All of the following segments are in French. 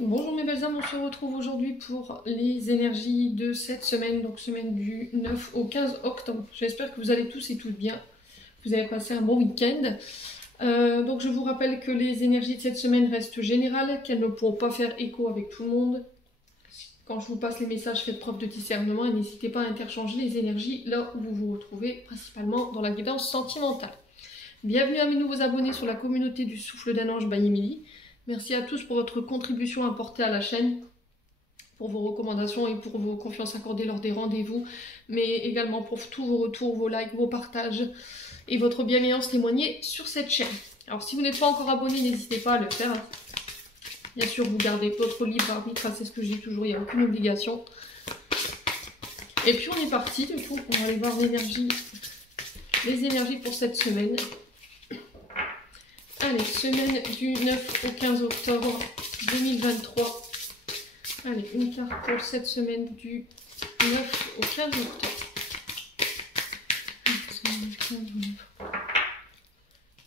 Bonjour mes belles âmes, on se retrouve aujourd'hui pour les énergies de cette semaine, donc semaine du 9 au 15 octobre. J'espère que vous allez tous et toutes bien, vous avez passé un bon week-end. Donc je vous rappelle que les énergies de cette semaine restent générales, qu'elles ne pourront pas faire écho avec tout le monde. Quand je vous passe les messages, faites preuve de discernement et n'hésitez pas à interchanger les énergies là où vous vous retrouvez, principalement dans la guidance sentimentale. Bienvenue à mes nouveaux abonnés sur la communauté du Souffle d'un Ange by Emily. Merci à tous pour votre contribution apportée à la chaîne, pour vos recommandations et pour vos confiances accordées lors des rendez-vous, mais également pour tous vos retours, vos likes, vos partages et votre bienveillance témoignée sur cette chaîne. Alors si vous n'êtes pas encore abonné, n'hésitez pas à le faire. Bien sûr, vous gardez votre libre arbitre, c'est ce que je dis toujours, il n'y a aucune obligation. Et puis on est parti, du coup, on va aller voir les énergies pour cette semaine. Allez, semaine du 9 au 15 octobre 2023. Allez, une carte pour cette semaine du 9 au 15 octobre.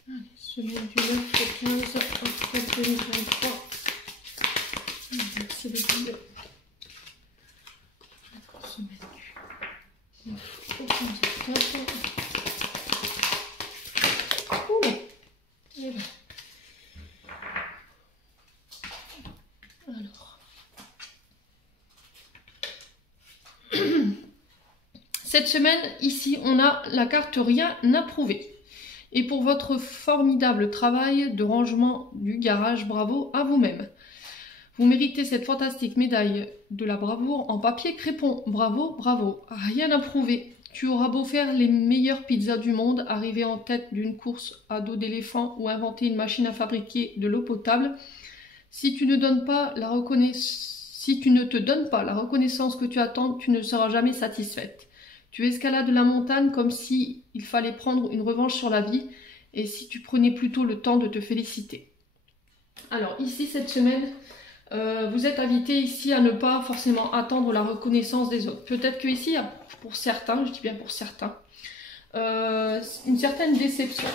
Allez, semaine du 9 au 15 octobre 2023. Merci les guides. Semaine du 9 au 15 octobre. Et là. Alors. Cette semaine, ici, on a la carte rien approuvé. Et pour votre formidable travail de rangement du garage, bravo à vous-même. Vous méritez cette fantastique médaille de la bravoure en papier crépon. Bravo, bravo. Rien approuvé. Tu auras beau faire les meilleures pizzas du monde, arriver en tête d'une course à dos d'éléphant ou inventer une machine à fabriquer de l'eau potable, si tu ne te donnes pas la reconnaissance que tu attends, tu ne seras jamais satisfaite. Tu escalades la montagne comme si il fallait prendre une revanche sur la vie, et si tu prenais plutôt le temps de te féliciter. Alors ici, cette semaine, vous êtes invité ici à ne pas forcément attendre la reconnaissance des autres. Peut-être que ici, pour certains, je dis bien pour certains, une certaine déception.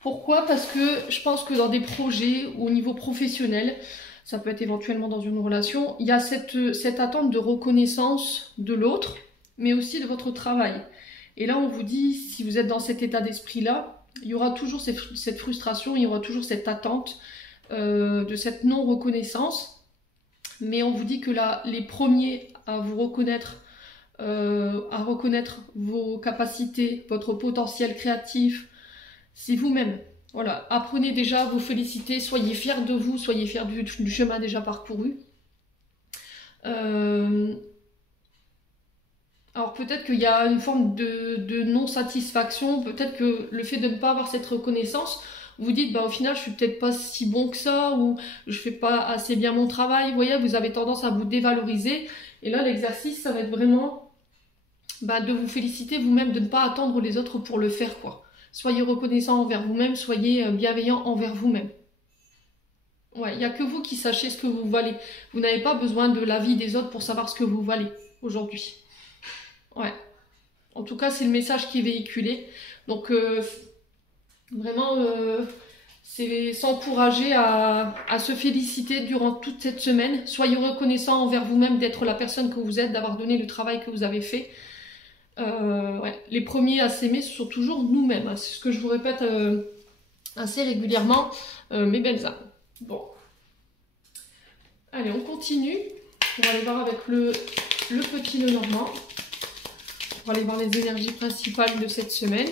Pourquoi? Parce que je pense que dans des projets ou au niveau professionnel, ça peut être éventuellement dans une relation, il y a cette attente de reconnaissance de l'autre, mais aussi de votre travail. Et là, on vous dit, si vous êtes dans cet état d'esprit-là, il y aura toujours cette frustration, il y aura toujours cette attente de cette non-reconnaissance. Mais on vous dit que là, les premiers à vous reconnaître, à reconnaître vos capacités, votre potentiel créatif, c'est vous-même. Voilà, apprenez déjà à vous féliciter, soyez fiers de vous, soyez fiers du chemin déjà parcouru. Alors peut-être qu'il y a une forme de non-satisfaction, peut-être que le fait de ne pas avoir cette reconnaissance, vous dites bah au final je suis peut-être pas si bon que ça, ou je fais pas assez bien mon travail, vous voyez, vous avez tendance à vous dévaloriser, et là l'exercice ça va être vraiment de vous féliciter vous-même, de ne pas attendre les autres pour le faire quoi. Soyez reconnaissant envers vous-même, soyez bienveillant envers vous-même. Ouais, il n'y a que vous qui sachez ce que vous valez. Vous n'avez pas besoin de l'avis des autres pour savoir ce que vous valez aujourd'hui. Ouais. En tout cas, c'est le message qui est véhiculé. Donc, vraiment, c'est s'encourager à se féliciter durant toute cette semaine. Soyez reconnaissant envers vous-même d'être la personne que vous êtes, d'avoir donné le travail que vous avez fait. Ouais. Les premiers à s'aimer, ce sont toujours nous-mêmes. Hein. C'est ce que je vous répète assez régulièrement, mes belles âmes. Bon. Allez, on continue. On va aller voir avec le petit Lenormand. On va aller voir les énergies principales de cette semaine.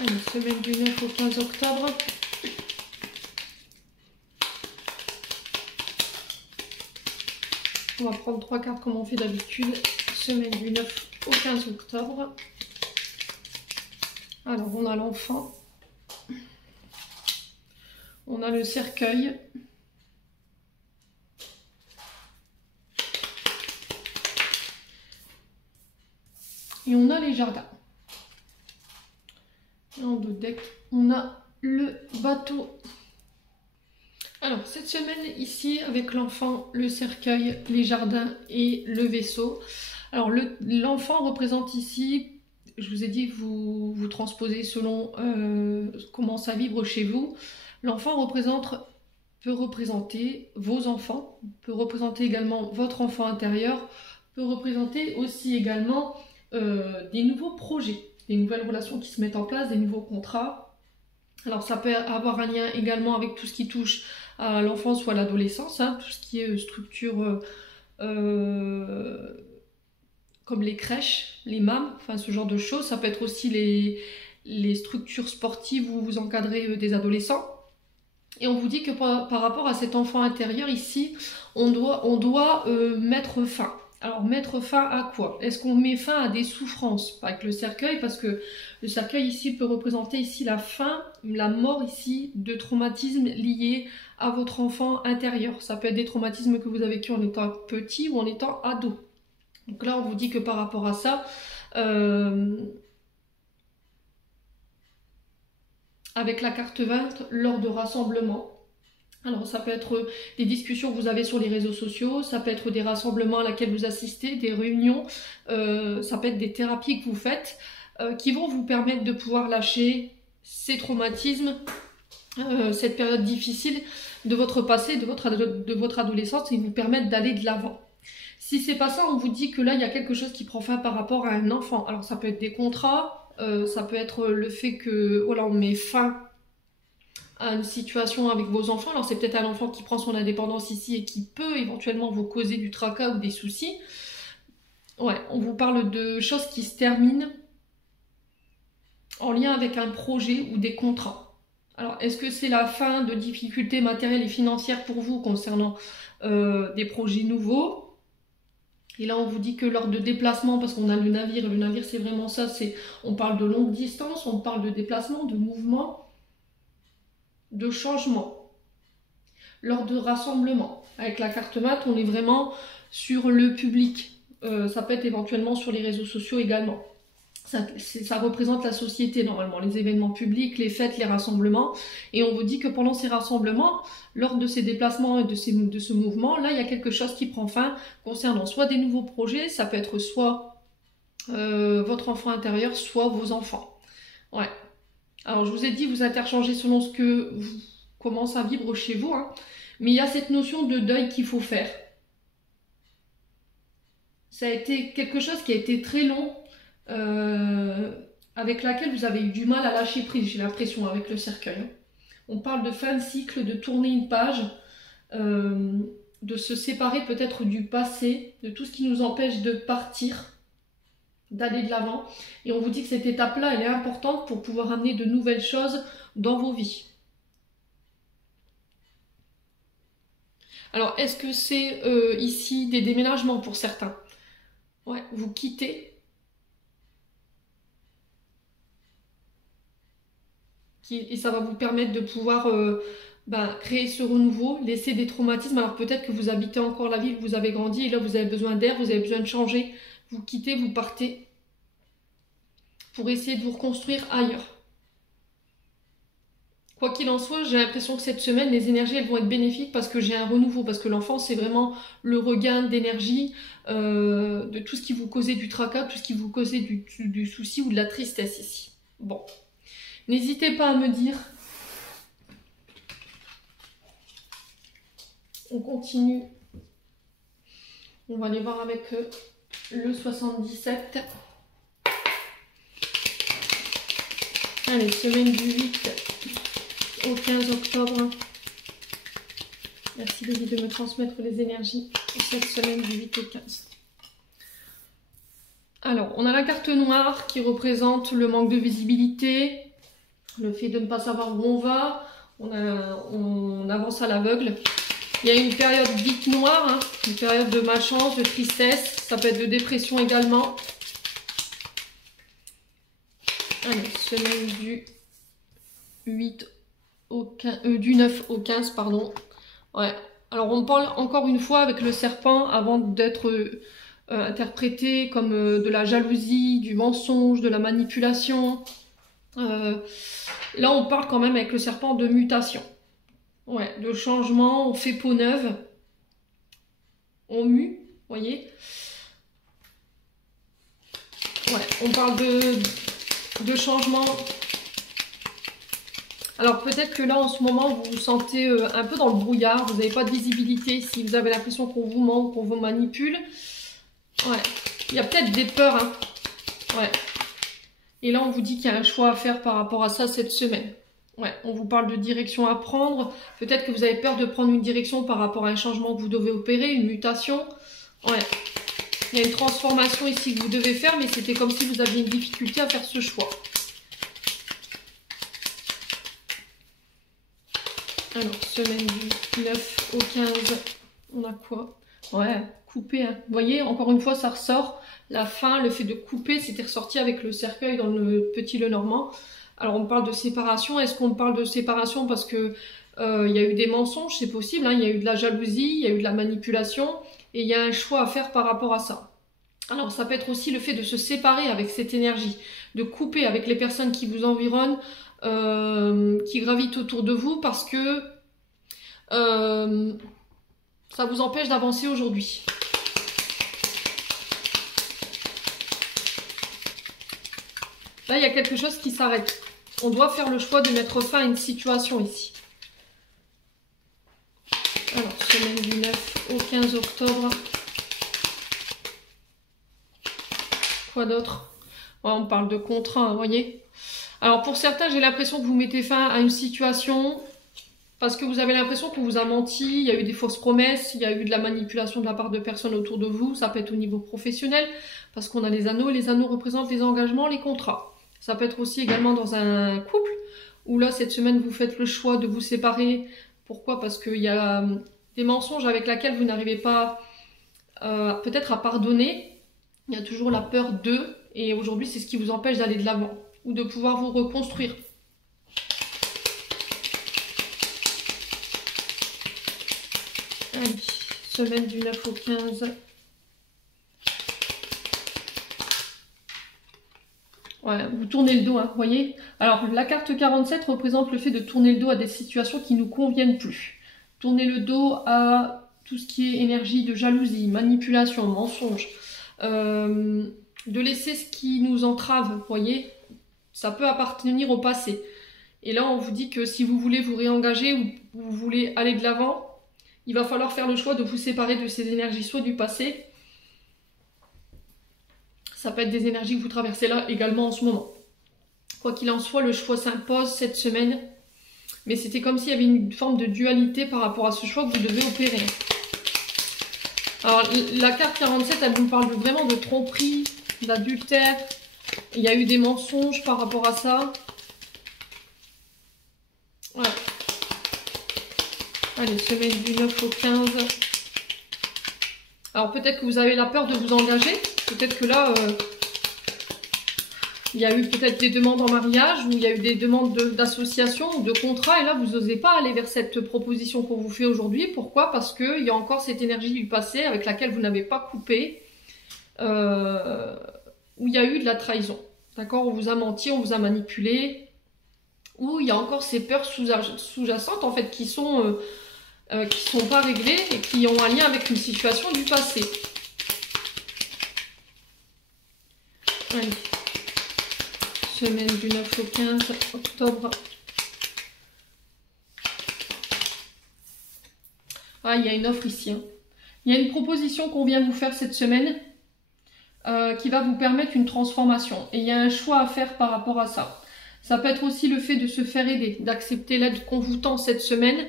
Allez, semaine du 9 au 15 octobre. On va prendre 3 cartes comme on fait d'habitude. Semaine du 9 au 15 octobre. Alors, on a l'enfant. On a le cercueil. Et on a les jardins. Et en deux decks, on a le bateau. Alors, cette semaine ici, avec l'enfant, le cercueil, les jardins et le vaisseau. Alors, l'enfant représente ici je vous ai dit, vous transposez selon comment ça vibre chez vous. L'enfant peut représenter vos enfants, peut représenter également votre enfant intérieur, peut représenter aussi également des nouveaux projets, des nouvelles relations qui se mettent en place, des nouveaux contrats. Alors ça peut avoir un lien également avec tout ce qui touche à l'enfance ou à l'adolescence, hein, tout ce qui est structure comme les crèches, les MAM, enfin ce genre de choses. Ça peut être aussi les structures sportives où vous encadrez des adolescents. Et on vous dit que par rapport à cet enfant intérieur ici, on doit mettre fin. Alors mettre fin à quoi? Est-ce qu'on met fin à des souffrances? Pas avec le cercueil, parce que le cercueil ici peut représenter ici la fin, la mort ici de traumatismes liés à votre enfant intérieur. Ça peut être des traumatismes que vous avez vécu en étant petit ou en étant ado. Donc là, on vous dit que par rapport à ça, avec la carte 20, lors de rassemblements. Alors ça peut être des discussions que vous avez sur les réseaux sociaux, ça peut être des rassemblements à laquelle vous assistez, des réunions, ça peut être des thérapies que vous faites qui vont vous permettre de pouvoir lâcher ces traumatismes, cette période difficile de votre passé, de votre adolescence, et vous permettre d'aller de l'avant. Si c'est pas ça, on vous dit que là il y a quelque chose qui prend fin par rapport à un enfant. Alors ça peut être des contrats, ça peut être le fait que voilà, on met fin à une situation avec vos enfants. Alors c'est peut-être un enfant qui prend son indépendance ici et qui peut éventuellement vous causer du tracas ou des soucis. Ouais, on vous parle de choses qui se terminent en lien avec un projet ou des contrats. Alors est-ce que c'est la fin de difficultés matérielles et financières pour vous concernant des projets nouveaux? Et là, on vous dit que lors de déplacements, parce qu'on a le navire c'est vraiment ça, on parle de longue distance, on parle de déplacement, de mouvement, de changement. Lors de rassemblements, avec la carte mat, on est vraiment sur le public. Ça peut être éventuellement sur les réseaux sociaux également. Ça représente la société normalement, les événements publics, les fêtes, les rassemblements. Et on vous dit que pendant ces rassemblements, lors de ces déplacements et de ce mouvement, là il y a quelque chose qui prend fin concernant soit des nouveaux projets, ça peut être soit votre enfant intérieur, soit vos enfants. Ouais. Alors je vous ai dit, vous interchangez selon comment ça vibre chez vous, hein. Mais il y a cette notion de deuil qu'il faut faire. Ça a été quelque chose qui a été très long, avec laquelle vous avez eu du mal à lâcher prise, j'ai l'impression, avec le cercueil. On parle de fin de cycle, de tourner une page, de se séparer peut-être du passé, de tout ce qui nous empêche de partir, d'aller de l'avant. Et on vous dit que cette étape-là, elle est importante pour pouvoir amener de nouvelles choses dans vos vies. Alors, est-ce que c'est ici des déménagements pour certains? Ouais, vous quittez. Et ça va vous permettre de pouvoir créer ce renouveau, laisser des traumatismes. Alors peut-être que vous habitez encore la ville où vous avez grandi et là vous avez besoin d'air, vous avez besoin de changer. Vous quittez, vous partez pour essayer de vous reconstruire ailleurs. Quoi qu'il en soit, j'ai l'impression que cette semaine, les énergies elles vont être bénéfiques parce que j'ai un renouveau, parce que l'enfant c'est vraiment le regain d'énergie, de tout ce qui vous causait du tracas, tout ce qui vous causait du souci ou de la tristesse ici. Bon. N'hésitez pas à me dire. On continue. On va aller voir avec le 77. Allez, semaine du 8 au 15 octobre. Merci David de me transmettre les énergies pour cette semaine du 8 au 15. Alors, on a la carte noire qui représente le manque de visibilité, le fait de ne pas savoir où on va, on avance à l'aveugle. Il y a une période dite noire, hein, une période de malchance, de tristesse, ça peut être de dépression également. Allez, semaine du 9 au 15, pardon. Ouais. Alors on parle encore une fois avec le serpent avant d'être interprété comme de la jalousie, du mensonge, de la manipulation. Là, on parle quand même avec le serpent de mutation. Ouais, de changement, on fait peau neuve. On mue, voyez. Ouais, on parle de changement. Alors peut-être que là en ce moment vous vous sentez un peu dans le brouillard, vous n'avez pas de visibilité, si vous avez l'impression qu'on vous ment, qu'on vous manipule. Ouais, il y a peut-être des peurs, hein. Ouais. Et là on vous dit qu'il y a un choix à faire par rapport à ça cette semaine. Ouais, on vous parle de direction à prendre. Peut-être que vous avez peur de prendre une direction par rapport à un changement que vous devez opérer, une mutation. Ouais. Il y a une transformation ici que vous devez faire, mais c'était comme si vous aviez une difficulté à faire ce choix. Alors, semaine du 9 au 15, on a quoi? Ouais, couper. Hein. Vous voyez, encore une fois, ça ressort. La fin, le fait de couper, c'était ressorti avec le cercueil dans le petit Lenormand. Alors, on parle de séparation. Est-ce qu'on parle de séparation parce que il y a eu des mensonges? C'est possible. Hein. Il y a eu de la jalousie, il y a eu de la manipulation. Et il y a un choix à faire par rapport à ça. Alors, ça peut être aussi le fait de se séparer avec cette énergie, de couper avec les personnes qui vous environnent, qui gravitent autour de vous parce que ça vous empêche d'avancer aujourd'hui. Là, il y a quelque chose qui s'arrête. On doit faire le choix de mettre fin à une situation ici. Alors, semaine du 9 au 15 octobre. Quoi d'autre? Ouais, on parle de contrat, vous voyez. Alors, pour certains, j'ai l'impression que vous mettez fin à une situation parce que vous avez l'impression qu'on vous a menti, il y a eu des fausses promesses, il y a eu de la manipulation de la part de personnes autour de vous. Ça peut être au niveau professionnel parce qu'on a les anneaux et les anneaux représentent les engagements, les contrats. Ça peut être aussi également dans un couple où là, cette semaine, vous faites le choix de vous séparer. Pourquoi? Parce qu'il y a des mensonges avec lesquels vous n'arrivez pas peut-être à pardonner. Il y a toujours la peur d'eux et aujourd'hui, c'est ce qui vous empêche d'aller de l'avant ou de pouvoir vous reconstruire. Allez, semaine du 9 au 15. Ouais, vous tournez le dos, hein, vous voyez. Alors, la carte 47 représente le fait de tourner le dos à des situations qui ne nous conviennent plus. Tourner le dos à tout ce qui est énergie de jalousie, manipulation, mensonge. De laisser ce qui nous entrave, vous voyez. Ça peut appartenir au passé. Et là, on vous dit que si vous voulez vous réengager ou vous voulez aller de l'avant, il va falloir faire le choix de vous séparer de ces énergies, soit du passé. Ça peut être des énergies que vous traversez là également en ce moment. Quoi qu'il en soit, le choix s'impose cette semaine. Mais c'était comme s'il y avait une forme de dualité par rapport à ce choix que vous devez opérer. Alors, la carte 47, elle nous parle vraiment de tromperie, d'adultère. Il y a eu des mensonges par rapport à ça. Voilà. Allez, semaine du 9 au 15. Alors, peut-être que vous avez la peur de vous engager. Peut-être que là, il y a eu peut-être des demandes en mariage ou il y a eu des demandes d'association ou de contrat. Et là, vous n'osez pas aller vers cette proposition qu'on vous fait aujourd'hui. Pourquoi? Parce qu'il y a encore cette énergie du passé avec laquelle vous n'avez pas coupé. Où il y a eu de la trahison. D'accord? On vous a menti, on vous a manipulé. Où il y a encore ces peurs sous-jacentes en fait qui sont pas réglées et qui ont un lien avec une situation du passé. Allez. Semaine du 9 au 15 octobre. Ah, il y a une offre ici. Hein. Il y a une proposition qu'on vient de vous faire cette semaine qui va vous permettre une transformation. Et il y a un choix à faire par rapport à ça. Ça peut être aussi le fait de se faire aider, d'accepter l'aide qu'on vous tend cette semaine.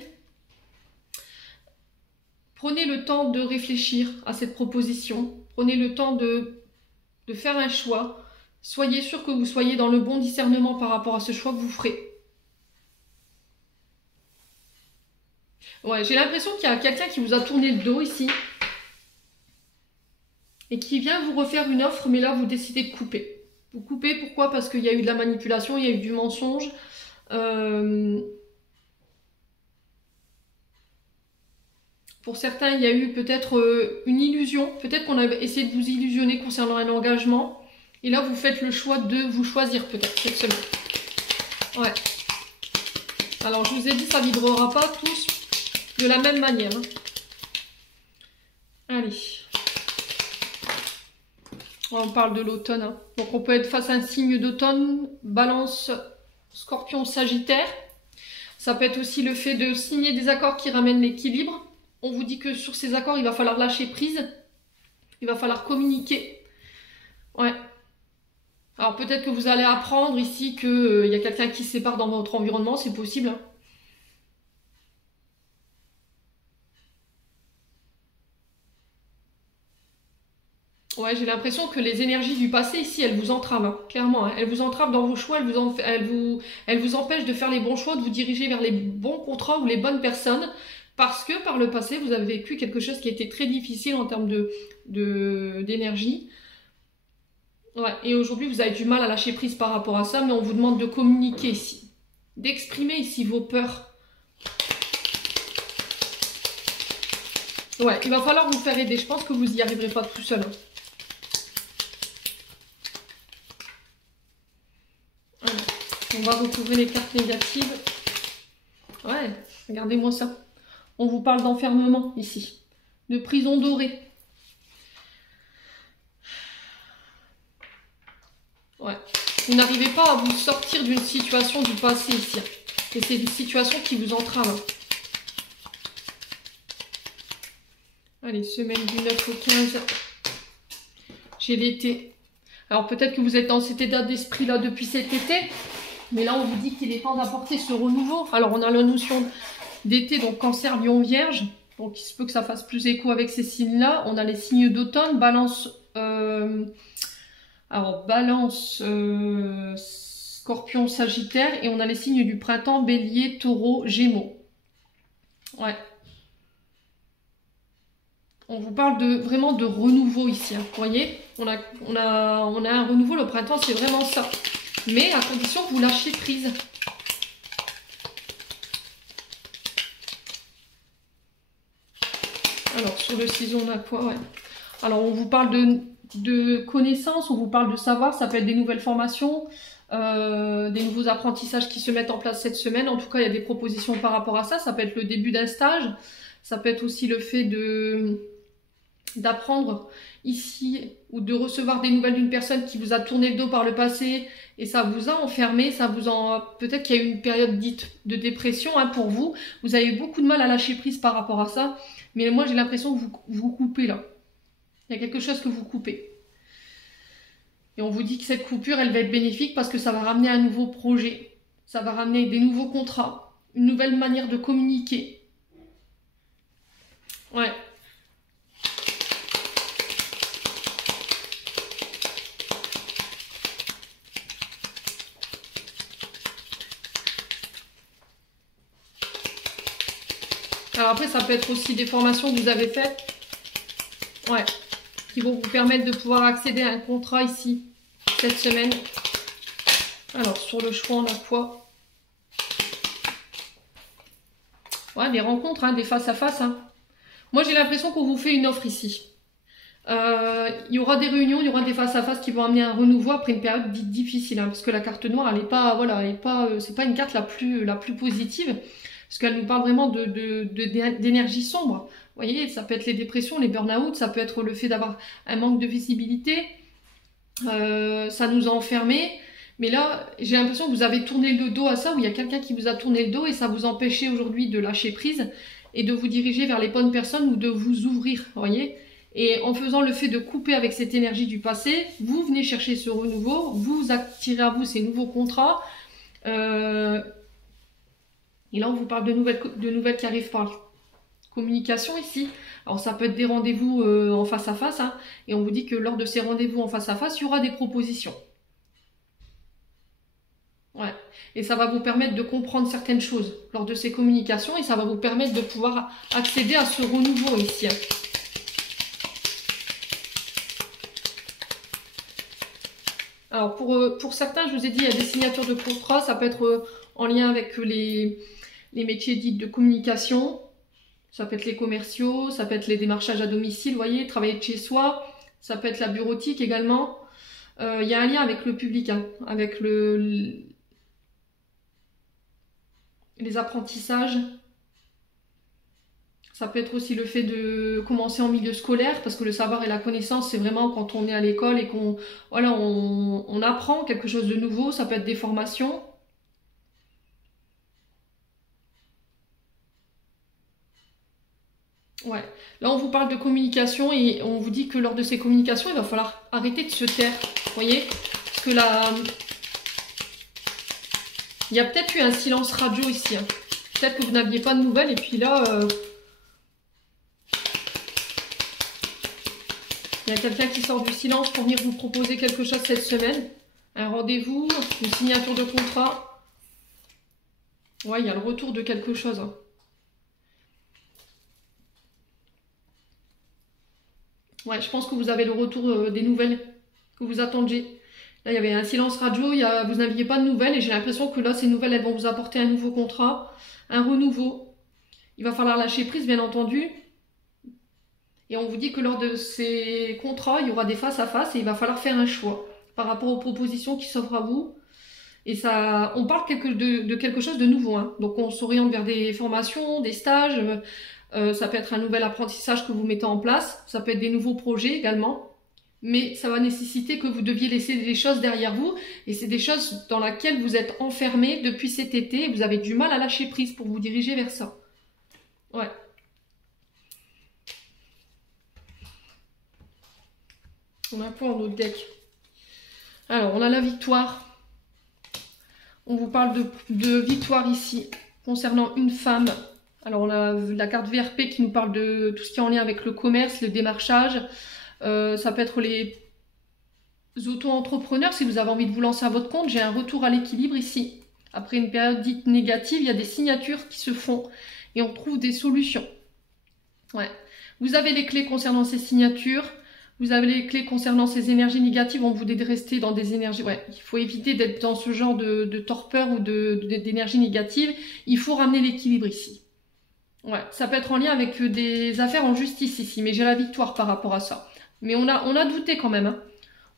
Prenez le temps de réfléchir à cette proposition. Prenez le temps de faire un choix. Soyez sûr que vous soyez dans le bon discernement par rapport à ce choix que vous ferez. Ouais, j'ai l'impression qu'il y a quelqu'un qui vous a tourné le dos ici. Et qui vient vous refaire une offre, mais là, vous décidez de couper. Vous coupez, pourquoi? Parce qu'il y a eu de la manipulation, il y a eu du mensonge. Pour certains, il y a eu peut-être une illusion. Peut-être qu'on avait essayé de vous illusionner concernant un engagement. Et là, vous faites le choix de vous choisir peut-être cette semaine. Ouais. Alors, je vous ai dit, ça ne vibrera pas tous de la même manière. Hein. Allez. On parle de l'automne. Hein. Donc on peut être face à un signe d'automne, Balance, Scorpion, Sagittaire. Ça peut être aussi le fait de signer des accords qui ramènent l'équilibre. On vous dit que sur ces accords, il va falloir lâcher prise. Il va falloir communiquer. Ouais. Alors peut-être que vous allez apprendre ici qu'il y a quelqu'un qui se sépare dans votre environnement, c'est possible. Hein. Ouais, j'ai l'impression que les énergies du passé ici, elles vous entravent, hein, clairement. Hein. Elles vous entravent dans vos choix, elles vous empêchent de faire les bons choix, de vous diriger vers les bons contrats ou les bonnes personnes, parce que par le passé, vous avez vécu quelque chose qui a été très difficile en termes d'énergie. Ouais, et aujourd'hui, vous avez du mal à lâcher prise par rapport à ça, mais on vous demande de communiquer ici, d'exprimer ici vos peurs. Ouais, il va falloir vous faire aider. Je pense que vous n'y arriverez pas tout seul. Hein. Alors, on va recouvrir les cartes négatives. Ouais, regardez-moi ça. On vous parle d'enfermement ici, de prison dorée. Ouais. Vous n'arrivez pas à vous sortir d'une situation du passé ici. Et c'est une situation qui vous entrave. Allez, semaine du 9 au 15. J'ai l'été. Alors peut-être que vous êtes dans cet état d'esprit là depuis cet été. Mais là, on vous dit qu'il est temps d'apporter ce renouveau. Alors on a la notion d'été, donc Cancer, Lion, Vierge. Donc il se peut que ça fasse plus écho avec ces signes-là. On a les signes d'automne, Balance... Alors, Balance, Scorpion, Sagittaire. Et on a les signes du printemps, Bélier, Taureau, Gémeaux. Ouais. On vous parle vraiment de renouveau ici. Hein. Vous voyez, on a un renouveau. Le printemps, c'est vraiment ça. Mais à condition que vous lâchiez prise. Alors, sur le ciseau, on a quoi? Ouais. Alors, on vous parle de connaissances, on vous parle de savoir, ça peut être des nouvelles formations, des nouveaux apprentissages qui se mettent en place cette semaine. En tout cas, il y a des propositions par rapport à ça. Ça peut être le début d'un stage, ça peut être aussi le fait d'apprendre ici ou de recevoir des nouvelles d'une personne qui vous a tourné le dos par le passé et ça vous a enfermé, peut-être qu'il y a eu une période dite de dépression hein, pour vous. Vous avez eu beaucoup de mal à lâcher prise par rapport à ça, mais moi j'ai l'impression que vous coupez là. Il y a quelque chose que vous coupez. Et on vous dit que cette coupure, elle va être bénéfique parce que ça va ramener un nouveau projet. Ça va ramener des nouveaux contrats, une nouvelle manière de communiquer. Ouais. Alors après, ça peut être aussi des formations que vous avez faites. Ouais. Qui vont vous permettre de pouvoir accéder à un contrat ici, cette semaine. Alors, sur le choix, on a quoi? Ouais, des rencontres, hein, des face-à-face. Hein. Moi, j'ai l'impression qu'on vous fait une offre ici. Il y aura des réunions, il y aura des face-à-face qui vont amener un renouveau après une période dite difficile. Hein, parce que la carte noire, elle n'est pas, voilà, c'est pas une carte la plus positive. Parce qu'elle nous parle vraiment d'énergie sombre. Vous voyez, ça peut être les dépressions, les burn-out, ça peut être le fait d'avoir un manque de visibilité. Ça nous a enfermés. Mais là, j'ai l'impression que vous avez tourné le dos à ça, où il y a quelqu'un qui vous a tourné le dos et ça vous empêchait aujourd'hui de lâcher prise et de vous diriger vers les bonnes personnes ou de vous ouvrir, vous voyez. Et en faisant le fait de couper avec cette énergie du passé, vous venez chercher ce renouveau, vous attirez à vous ces nouveaux contrats. Et là, on vous parle de nouvelles qui arrivent par communication ici. Alors, ça peut être des rendez-vous en face à face. Hein, et on vous dit que lors de ces rendez-vous en face à face, il y aura des propositions. Ouais. Et ça va vous permettre de comprendre certaines choses lors de ces communications. Et ça va vous permettre de pouvoir accéder à ce renouveau ici. Alors, pour certains, je vous ai dit, il y a des signatures de contrat. Ça peut être en lien avec les métiers dits de communication. Ça peut être les commerciaux, ça peut être les démarchages à domicile, vous voyez, travailler de chez soi. Ça peut être la bureautique également. Il y a un lien avec le public, hein, avec les apprentissages. Ça peut être aussi le fait de commencer en milieu scolaire, parce que le savoir et la connaissance, c'est vraiment quand on est à l'école et qu'on voilà, on apprend quelque chose de nouveau. Ça peut être des formations. Ouais. Là, on vous parle de communication et on vous dit que lors de ces communications, il va falloir arrêter de se taire. Vous voyez? Parce que là, il y a peut-être eu un silence radio ici. Hein. Peut-être que vous n'aviez pas de nouvelles et puis là, il y a quelqu'un qui sort du silence pour venir vous proposer quelque chose cette semaine. Un rendez-vous, une signature de contrat. Ouais, il y a le retour de quelque chose. Hein. Ouais, je pense que vous avez le retour des nouvelles que vous attendiez. Là, il y avait un silence radio, vous n'aviez pas de nouvelles et j'ai l'impression que là, ces nouvelles, elles vont vous apporter un nouveau contrat, un renouveau. Il va falloir lâcher prise, bien entendu. Et on vous dit que lors de ces contrats, il y aura des face à face et il va falloir faire un choix par rapport aux propositions qui s'offrent à vous. Et ça, on parle de quelque chose de nouveau. Hein. Donc on s'oriente vers des formations, des stages. Ça peut être un nouvel apprentissage que vous mettez en place. Ça peut être des nouveaux projets également. Mais ça va nécessiter que vous deviez laisser des choses derrière vous. Et c'est des choses dans lesquelles vous êtes enfermé depuis cet été. Et vous avez du mal à lâcher prise pour vous diriger vers ça. Ouais. On a quoi en autre deck? Alors, on a la victoire. On vous parle de victoire ici, concernant une femme. Alors, on a la carte VRP qui nous parle de tout ce qui est en lien avec le commerce, le démarchage. Ça peut être les auto-entrepreneurs. Si vous avez envie de vous lancer à votre compte, j'ai un retour à l'équilibre ici. Après une période dite négative, il y a des signatures qui se font et on trouve des solutions. Ouais. Vous avez les clés concernant ces signatures. Vous avez les clés concernant ces énergies négatives. On vous dit de rester dans des énergies... Ouais, il faut éviter d'être dans ce genre de torpeur ou d'énergie négative. Il faut ramener l'équilibre ici. Ouais, ça peut être en lien avec des affaires en justice ici. Mais j'ai la victoire par rapport à ça. Mais on a douté quand même. Hein.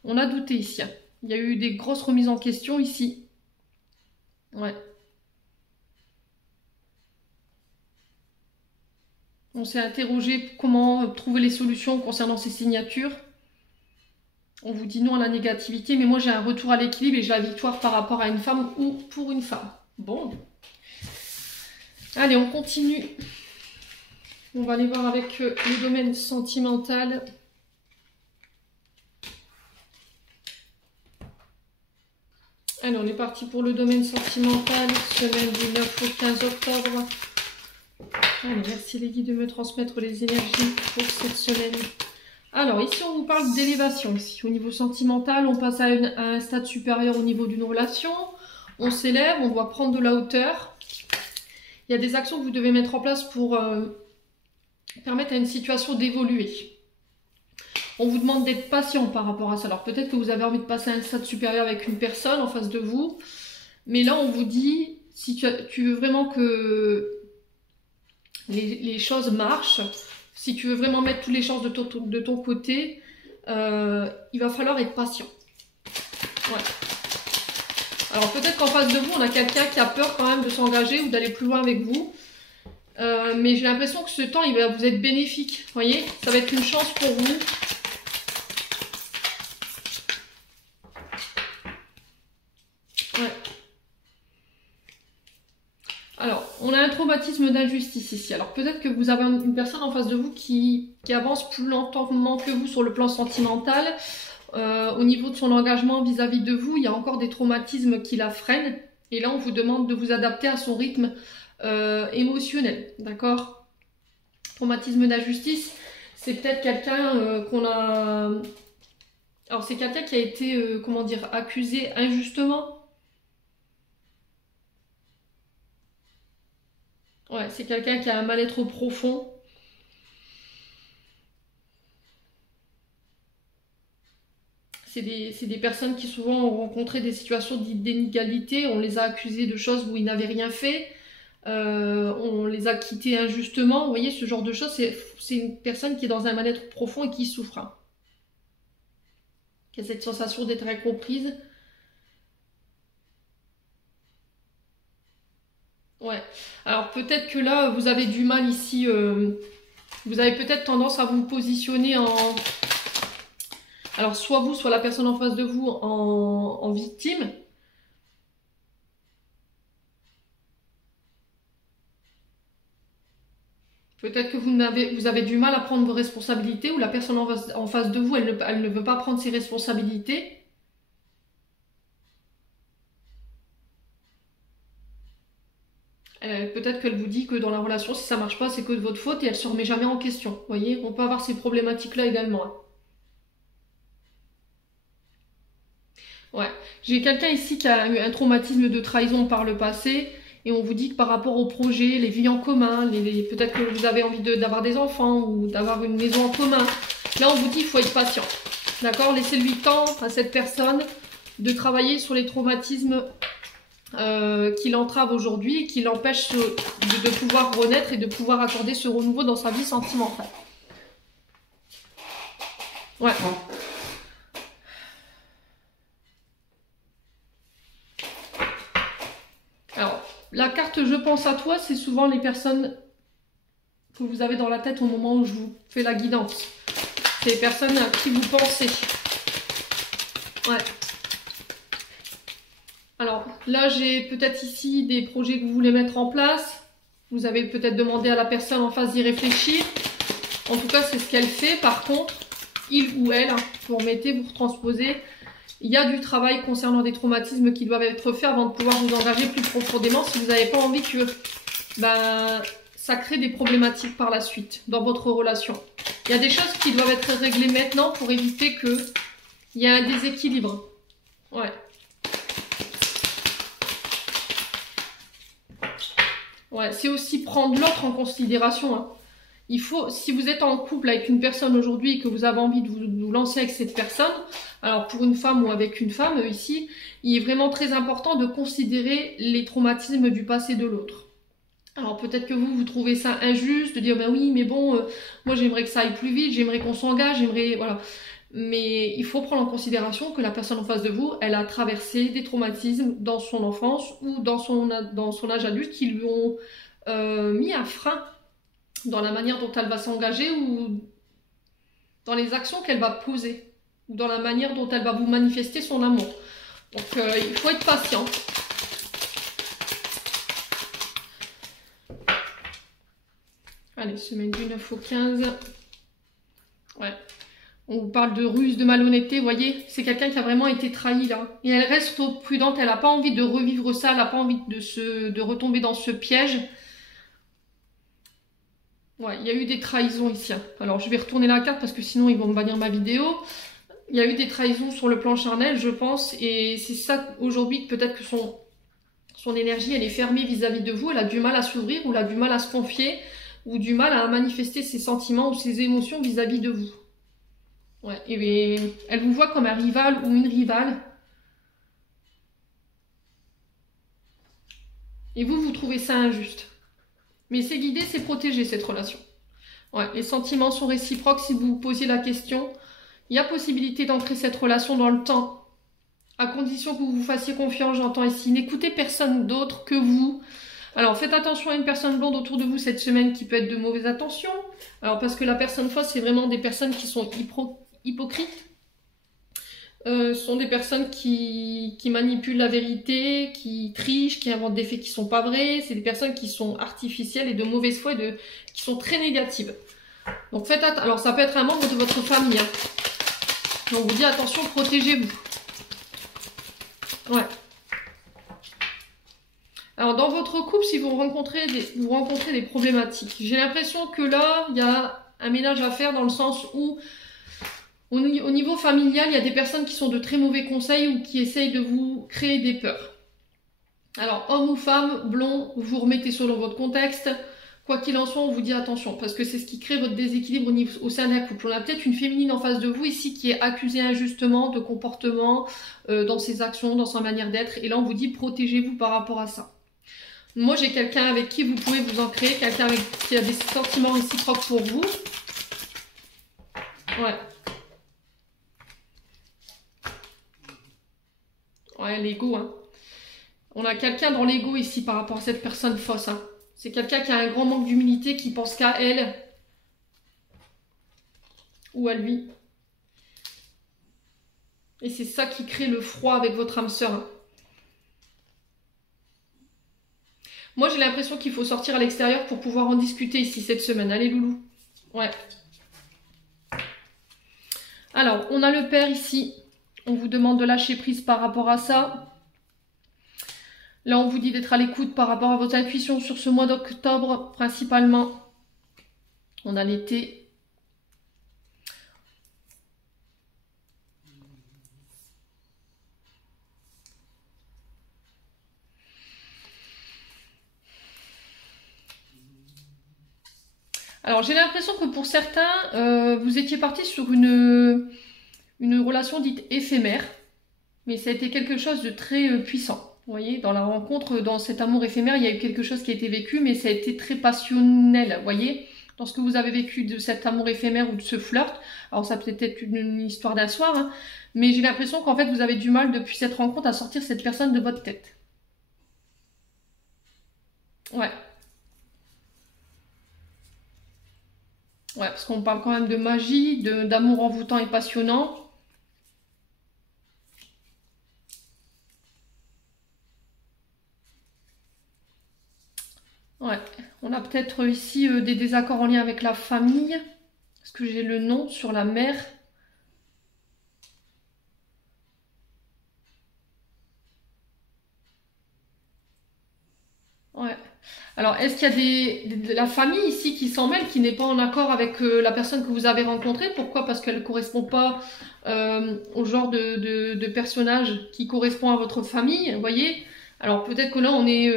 On a douté ici. Hein. Il y a eu des grosses remises en question ici. Ouais. On s'est interrogé comment trouver les solutions concernant ces signatures. On vous dit non à la négativité, mais moi j'ai un retour à l'équilibre et j'ai la victoire par rapport à une femme ou pour une femme. Bon. Allez, on continue. On va aller voir avec le domaine sentimental. Allez, on est parti pour le domaine sentimental, semaine du 9 au 15 octobre. Allez, merci les guides de me transmettre les énergies pour cette semaine. Alors, ici, on vous parle d'élévation. Ici, au niveau sentimental, on passe à un stade supérieur au niveau d'une relation. On s'élève, on doit prendre de la hauteur. Il y a des actions que vous devez mettre en place pour permettre à une situation d'évoluer. On vous demande d'être patient par rapport à ça. Alors, peut-être que vous avez envie de passer à un stade supérieur avec une personne en face de vous. Mais là, on vous dit, si tu veux vraiment que les choses marchent, si tu veux vraiment mettre toutes les chances de ton côté, il va falloir être patient. Ouais. Alors peut-être qu'en face de vous, on a quelqu'un qui a peur quand même de s'engager ou d'aller plus loin avec vous. Mais j'ai l'impression que ce temps, il va vous être bénéfique. Vous voyez, ça va être une chance pour vous. Ouais. Alors, on a un traumatisme d'injustice ici. Alors peut-être que vous avez une personne en face de vous qui avance plus lentement que vous sur le plan sentimental. Au niveau de son engagement vis-à-vis de vous, il y a encore des traumatismes qui la freinent. Et là, on vous demande de vous adapter à son rythme émotionnel. D'accord? Traumatisme d'injustice, c'est peut-être quelqu'un qu'on a... Alors, c'est quelqu'un qui a été, comment dire, accusé injustement. Ouais, c'est quelqu'un qui a un mal-être profond. C'est des personnes qui souvent ont rencontré des situations d'inégalité. On les a accusés de choses où ils n'avaient rien fait. On les a quittés injustement. Vous voyez, ce genre de choses, c'est une personne qui est dans un mal-être profond et qui souffre. Hein. Qui a cette sensation d'être incomprise. Ouais. Alors peut-être que là, vous avez du mal ici. Vous avez peut-être tendance à vous positionner en... Alors soit vous, soit la personne en face de vous en victime. Peut-être que vous avez du mal à prendre vos responsabilités ou la personne en face de vous, elle ne veut pas prendre ses responsabilités. Peut-être qu'elle vous dit que dans la relation, si ça marche pas, c'est que de votre faute et elle se remet jamais en question. Vous voyez, on peut avoir ces problématiques-là également, hein. Ouais. J'ai quelqu'un ici qui a eu un traumatisme de trahison par le passé et on vous dit que par rapport au projet, les vies en commun, peut-être que vous avez envie d'avoir des enfants ou d'avoir une maison en commun. Là, on vous dit qu'il faut être patient. D'accord? Laissez-lui le temps à cette personne de travailler sur les traumatismes qui l'entravent aujourd'hui et qui l'empêchent de pouvoir renaître et de pouvoir accorder ce renouveau dans sa vie sentimentale. Ouais. Alors, la carte Je pense à toi, c'est souvent les personnes que vous avez dans la tête au moment où je vous fais la guidance. C'est les personnes à qui vous pensez. Ouais. Alors, là, j'ai peut-être ici des projets que vous voulez mettre en place. Vous avez peut-être demandé à la personne en face d'y réfléchir. En tout cas, c'est ce qu'elle fait. Par contre, il ou elle, vous remettez, vous retransposez. Il y a du travail concernant des traumatismes qui doivent être faits avant de pouvoir vous engager plus profondément si vous n'avez pas envie que ça crée des problématiques par la suite dans votre relation. Il y a des choses qui doivent être réglées maintenant pour éviter qu'il y ait un déséquilibre. Ouais. Ouais, c'est aussi prendre l'autre en considération, hein. Il faut, si vous êtes en couple avec une personne aujourd'hui et que vous avez envie de vous lancer avec cette personne, alors pour une femme ou avec une femme, ici, il est vraiment très important de considérer les traumatismes du passé de l'autre. Alors peut-être que vous trouvez ça injuste, de dire ben oui, mais bon, moi j'aimerais que ça aille plus vite, j'aimerais qu'on s'engage, j'aimerais... Voilà. Mais il faut prendre en considération que la personne en face de vous, elle a traversé des traumatismes dans son enfance ou dans son âge adulte qui lui ont mis un frein dans la manière dont elle va s'engager ou dans les actions qu'elle va poser ou dans la manière dont elle va vous manifester son amour. Donc il faut être patient. Allez, semaine du 9 au 15. Ouais. On vous parle de ruse, de malhonnêteté, vous voyez, c'est quelqu'un qui a vraiment été trahi là. Et elle reste prudente, elle n'a pas envie de revivre ça, elle n'a pas envie de retomber dans ce piège. Ouais, il y a eu des trahisons ici, hein. Alors je vais retourner la carte parce que sinon ils vont me bannir ma vidéo. Il y a eu des trahisons sur le plan charnel, je pense, et c'est ça aujourd'hui que peut-être que son énergie elle est fermée vis-à-vis de vous, elle a du mal à s'ouvrir ou elle a du mal à se confier ou du mal à manifester ses sentiments ou ses émotions vis-à-vis de vous. Ouais, et elle vous voit comme un rival ou une rivale. Et vous trouvez ça injuste. Mais c'est guidé, c'est protégé cette relation. Ouais, les sentiments sont réciproques si vous vous posiez la question. Il y a possibilité d'ancrer cette relation dans le temps. À condition que vous vous fassiez confiance, j'entends ici. N'écoutez personne d'autre que vous. Alors faites attention à une personne blonde autour de vous cette semaine qui peut être de mauvaise intention. Alors parce que la personne fausse, c'est vraiment des personnes qui sont hypocrites. Sont des personnes qui manipulent la vérité, qui trichent, qui inventent des faits qui sont pas vrais. C'est des personnes qui sont artificielles et de mauvaise foi et qui sont très négatives. Donc faites attention. Alors ça peut être un membre de votre famille, hein. Donc on vous dit attention, protégez-vous. Ouais. Alors dans votre couple, si vous rencontrez des problématiques, j'ai l'impression que là, il y a un ménage à faire dans le sens où au niveau familial, il y a des personnes qui sont de très mauvais conseils ou qui essayent de vous créer des peurs. Alors, homme ou femme, blond, vous vous remettez selon votre contexte. Quoi qu'il en soit, on vous dit attention, parce que c'est ce qui crée votre déséquilibre au sein d'un couple. On a peut-être une féminine en face de vous ici qui est accusée injustement de comportement dans ses actions, dans sa manière d'être. Et là, on vous dit protégez-vous par rapport à ça. Moi, j'ai quelqu'un avec qui vous pouvez vous ancrer, quelqu'un qui a des sentiments réciproques pour vous. Ouais. Ouais, l'ego, hein. On a quelqu'un dans l'ego ici par rapport à cette personne fausse. Hein. C'est quelqu'un qui a un grand manque d'humilité, qui pense qu'à elle ou à lui. Et c'est ça qui crée le froid avec votre âme sœur. Hein. Moi, j'ai l'impression qu'il faut sortir à l'extérieur pour pouvoir en discuter ici cette semaine. Allez, loulou. Ouais. Alors, on a le père ici. On vous demande de lâcher prise par rapport à ça. Là, on vous dit d'être à l'écoute par rapport à votre intuition sur ce mois d'octobre, principalement. On a l'été. Alors, j'ai l'impression que pour certains, vous étiez partis sur une relation dite éphémère. Mais ça a été quelque chose de très puissant. Vous voyez, dans la rencontre, dans cet amour éphémère, il y a eu quelque chose qui a été vécu, mais ça a été très passionnel. Vous voyez, dans ce que vous avez vécu de cet amour éphémère ou de ce flirt. Alors ça peut être une histoire d'un soir, hein, mais j'ai l'impression qu'en fait, vous avez du mal depuis cette rencontre à sortir cette personne de votre tête. Ouais. Ouais, parce qu'on parle quand même de magie, d'amour envoûtant et passionnant. Ouais, on a peut-être ici des désaccords en lien avec la famille. Est-ce que j'ai le nom sur la mère? Ouais. Alors, est-ce qu'il y a de la famille ici qui s'en mêle, qui n'est pas en accord avec la personne que vous avez rencontrée? Pourquoi? Parce qu'elle ne correspond pas au genre de personnage qui correspond à votre famille, vous voyez? Alors, peut-être que là, on est...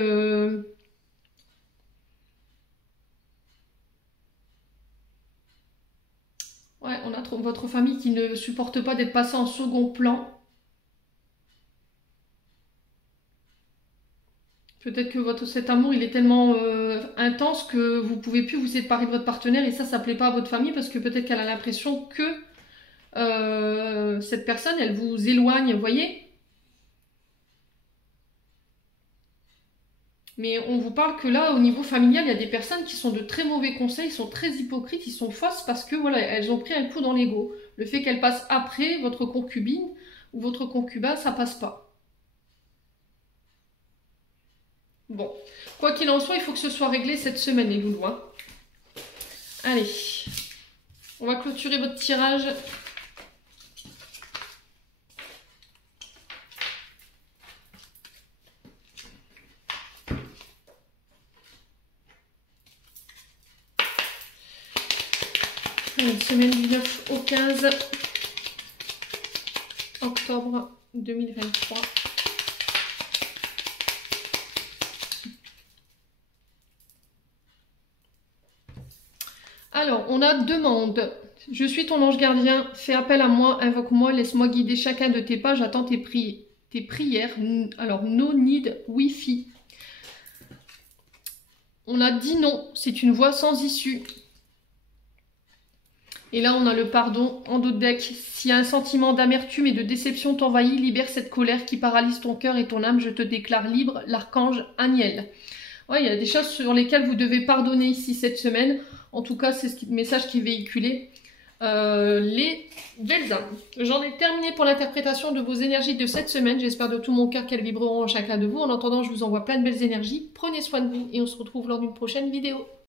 Ouais, on a votre famille qui ne supporte pas d'être passée en second plan. Peut-être que cet amour, il est tellement intense que vous pouvez plus vous séparer de votre partenaire et ça plaît pas à votre famille parce que peut-être qu'elle a l'impression que cette personne, elle vous éloigne, vous voyez? Mais on vous parle que là, au niveau familial, il y a des personnes qui sont de très mauvais conseils, sont très hypocrites, ils sont fausses parce que voilà, elles ont pris un coup dans l'ego. Le fait qu'elles passent après votre concubine ou votre concubin, ça passe pas. Bon, quoi qu'il en soit, il faut que ce soit réglé cette semaine, les loulous. Hein. Allez, on va clôturer votre tirage. Allez, semaine du 9 au 15 octobre 2023. Alors, on a demande. Je suis ton ange gardien, fais appel à moi, invoque-moi, laisse-moi guider chacun de tes pas, j'attends tes prières. Alors, no need Wi-Fi. On a dit non, c'est une voie sans issue. Et là, on a le pardon en dos de deck. Si un sentiment d'amertume et de déception t'envahit, libère cette colère qui paralyse ton cœur et ton âme, je te déclare libre, l'archange Aniel. Ouais, il y a des choses sur lesquelles vous devez pardonner ici cette semaine. En tout cas, c'est ce message qui est véhiculé. Les belles âmes. J'en ai terminé pour l'interprétation de vos énergies de cette semaine. J'espère de tout mon cœur qu'elles vibreront en chacun de vous. En attendant, je vous envoie plein de belles énergies. Prenez soin de vous et on se retrouve lors d'une prochaine vidéo.